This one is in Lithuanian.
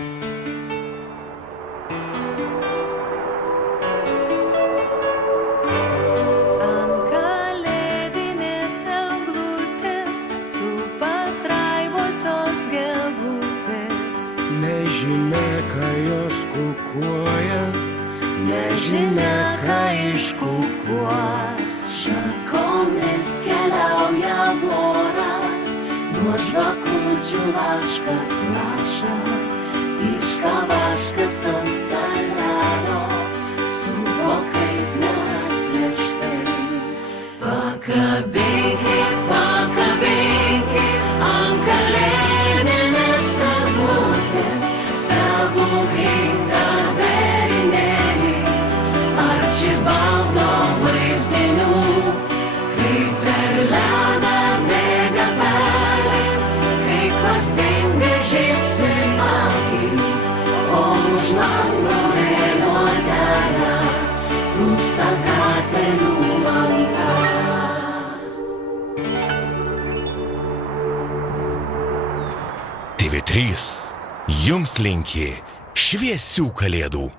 Ant kalėdinės eglutės supas raibuosios gegutės. Nežinia, ką jos kukuoja, nežinia, ką iškukuos. Šakomis keliauja voras, nuo žvakučių vaškas laša. Tyška vaškas ant stalelio, su vokais neatplėštais. Pakabinkit, pakabinkit ant kalėdinės eglutės stebuklingą vėrinėlį. Arčibaldo vaizdinių, kaip per ledą bėga pelės, kai klastingai žybsi akys, o už lango vėliuotelę rūksta kraterių lanka. TV3 jums linki šviesių kalėdų.